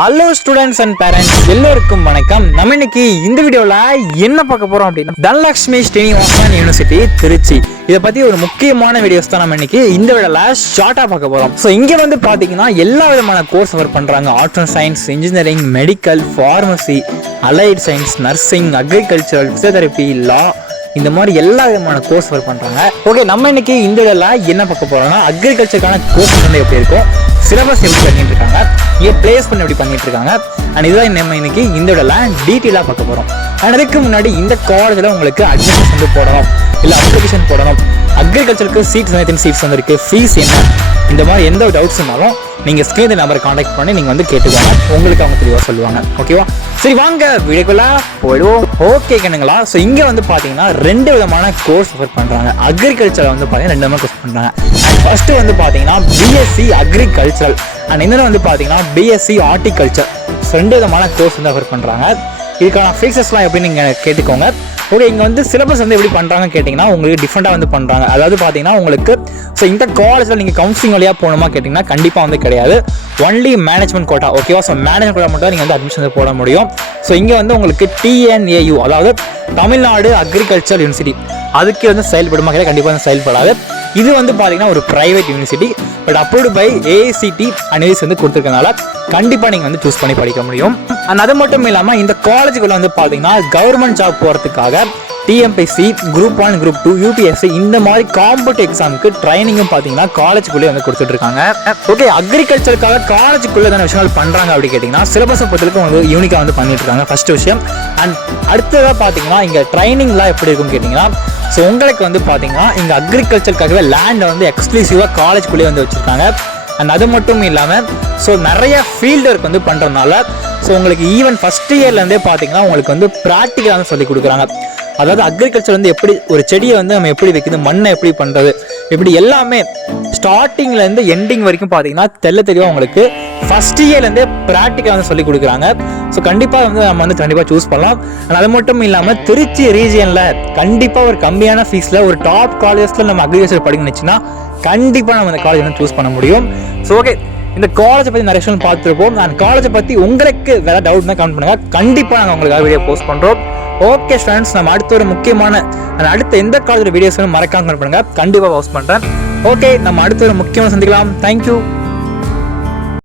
Hello students and parents எல்லோருக்கும் வணக்கம். நம்ம இன்னைக்கு இந்த வீடியோவில் என்ன பார்க்க போகிறோம் அப்படின்னா தனலட்சுமி ஸ்ரீனிவாசன் யூனிவர்சிட்டி திருச்சி. இதை பற்றி ஒரு முக்கியமான வீடியோஸ் தான் நம்ம இன்னைக்கு இந்த வீடியோவில் ஷார்ட்டாக பார்க்க போகிறோம். ஸோ இங்கே வந்து பார்த்தீங்கன்னா எல்லா விதமான கோர்ஸ் கவர் பண்ணுறாங்க. Arts and science, engineering, medical, pharmacy, allied science, nursing, agricultural, physiotherapy, law, இந்த மாதிரி எல்லா விதமான கோர்ஸ் கவர் பண்ணுறாங்க. ஓகே, நம்ம இன்னைக்கு இந்த வீடியோவில் என்ன பார்க்க போகிறோம்னா அக்ரிகல்ச்சருக்கான கோர்ஸ் வந்து எப்படி இருக்கும், சிலபஸ் எப்படி பண்ணிட்டு இருக்காங்க, ஏன் பிளேஸ் பண்ணி எப்படி பண்ணிட்டு இருக்காங்க, அண்ட் இதுதான் நம்ம இன்னைக்கு இந்த இடம்லாம் டீட்டெயிலாக பார்க்க போகிறோம். அண்ட் அதுக்கு முன்னாடி இந்த காலேஜில் உங்களுக்கு அட்மிஷன் வந்து போடணும், இல்லை அப்ளிகேஷன் போடணும், அக்ரிகல்ச்சருக்கு சீட்ஸ் வந்துருக்கு, ஃபீஸ் என்ன, இந்த மாதிரி எந்த டவுட்ஸ் இருந்தாலும் நீங்கள் ஸ்க்ரீன் நம்பரை காண்டாக்ட் பண்ணி நீங்கள் வந்து கேட்டுக்கோங்க. உங்களுக்கு அவங்க தெளிவாக சொல்லுவாங்க. ஓகேவா? சரி, வாங்க வீடியோக்குள்ள போயிடுவோம். ஓகே கண்ணுங்களா. ஸோ இங்கே வந்து பார்த்தீங்கன்னா ரெண்டு விதமான கோர்ஸ் ஆஃபர் பண்ணுறாங்க. அக்ரிகல்ச்சரில் வந்து பார்த்தீங்கன்னா ரெண்டு விதமான கோர்ஸ் பண்ணுறாங்க. அண்ட் ஃபர்ஸ்ட்டு வந்து பார்த்தீங்கன்னா பிஎஸ்சி அக்ரிகல்ச்சரல் அண்ட் இன்னொன்று வந்து பார்த்தீங்கன்னா பிஎஸ்சி ஹார்டிகல்ச்சர். ரெண்டு விதமான கோர்ஸ் வந்து ஆஃபர் பண்ணுறாங்க. இதுக்கான ஃபீஸஸ்லாம் எப்படின்னு நீங்கள் கேட்டுக்கோங்க. ஓகே, இங்கே வந்து சிலபஸ் வந்து எப்படி பண்ணுறாங்கன்னு கேட்டிங்கன்னா உங்களுக்கு டிஃப்ரெண்ட்டாக வந்து பண்ணுறாங்க. அதாவது பார்த்தீங்கன்னா உங்களுக்கு ஸோ இந்த காலேஜில் நீங்கள் கவுன்சிலிங் வழியாக போகணுமா கேட்டிங்கன்னா கண்டிப்பாக வந்து கிடையாது. Only management quota. ஓகேவா? ஸோ மேனேஜ்மெண்ட் கோட்டா மட்டும் நீங்கள் வந்து அட்மிஷன் வந்து போட முடியும். ஸோ இங்கே வந்து உங்களுக்கு டிஎன்ஏயு, அதாவது தமிழ்நாடு அக்ரிகல்ச்சர் யூனிவர்சிட்டி, அதுக்கு வந்து செயல்படுமா கேட்டால் கண்டிப்பாக வந்து செயல்படாது. இது வந்து பார்த்தீங்கன்னா ஒரு private university, but approved by AICTE அனிவர்ஸ் வந்து கொடுத்துருக்கனால கண்டிப்பாக நீங்கள் வந்து சூஸ் பண்ணி படிக்க முடியும். அண்ட் அது மட்டும் இல்லாமல் இந்த காலேஜுக்குள்ள வந்து பார்த்தீங்கன்னா கவர்மெண்ட் ஜாப் போகிறதுக்காக டிஎம்பிஎஸ்சி, குரூப் 1, குரூப் 2, யூபிஎஸ்சி இந்த மாதிரி காம்படிட்டிவ் எக்ஸாமுக்கு ட்ரைனிங்கும் பார்த்தீங்கன்னா காலேஜுக்குள்ளே வந்து கொடுத்துட்டு இருக்காங்க. ஓகே, அக்ரிகல்ச்சருக்காக காலேஜுக்குள்ளே தானே விஷயங்கள் பண்ணுறாங்க அப்படி கேட்டிங்கன்னா சிலபஸை பொறுத்தவரைக்கும் வந்து யூனிக்காக வந்து பண்ணிட்டு இருக்காங்க. ஃபர்ஸ்ட் விஷயம். அண்ட் அடுத்ததாக பார்த்தீங்கன்னா இங்கே ட்ரைனிங்லாம் எப்படி இருக்குன்னு கேட்டிங்கன்னா ஸோ உங்களுக்கு வந்து பார்த்தீங்கன்னா இங்கே அக்ரிகல்ச்சருக்காகவே லேண்டை வந்து எக்ஸ்க்ளூசிவாக காலேஜுக்குள்ளேயே வந்து வச்சுருக்காங்க. அண்ட் அது மட்டும் இல்லாமல் ஸோ நிறைய ஃபீல்டு ஒர்க் வந்து பண்ணுறதுனால ஸோ உங்களுக்கு ஈவன் ஃபஸ்ட் இயர்லேருந்தே பார்த்தீங்கன்னா உங்களுக்கு வந்து ப்ராக்டிக்கலாக வந்து சொல்லி கொடுக்குறாங்க. அதாவது அக்ரிகல்ச்சர் வந்து எப்படி ஒரு செடியை வந்து நம்ம எப்படி வைக்கிறது, மண்ணை எப்படி பண்ணுறது, இப்படி எல்லாமே ஸ்டார்டிங்லேருந்து எண்டிங் வரைக்கும் பார்த்தீங்கன்னா தெளிவாக உங்களுக்கு ஃபஸ்ட் இயர்லேருந்தே ப்ராக்டிக்கலாக வந்து சொல்லி கொடுக்குறாங்க. ஸோ கண்டிப்பாக வந்து நம்ம வந்து கண்டிப்பாக சூஸ் பண்ணலாம். அண்ட் அது மட்டும் இல்லாமல் திருச்சி ரீஜியனில் கண்டிப்பாக ஒரு கம்மியான ஃபீஸில் ஒரு டாப் காலேஜஸில் நம்ம அக்ரிகல்ச்சர் படிக்கணுச்சுன்னா கண்டிப்பாக நம்ம இந்த காலேஜ் வந்து சூஸ் பண்ண முடியும். ஸோ ஓகே, இந்த காலேஜை பற்றி நிறைய விஷயம் பார்த்துருப்போம். நான் காலேஜை பற்றி உங்களுக்கு வேறு டவுட் தான் கமெண்ட் பண்ணுங்கள். கண்டிப்பாக நாங்கள் உங்களுக்காக வீடியோ போஸ்ட் பண்ணுறோம். ஓகே ஸ்டூடெண்ட்ஸ், நம்ம அடுத்த ஒரு முக்கியமான அடுத்த எந்த காலேஜோட வீடியோஸ் மறக்காம கமெண்ட் பண்ணுங்கள். கண்டிப்பாக போஸ்ட் பண்ணுறேன். ஓகே, நம்ம அடுத்த ஒரு முக்கியமாக சந்திக்கலாம். தேங்க்யூ.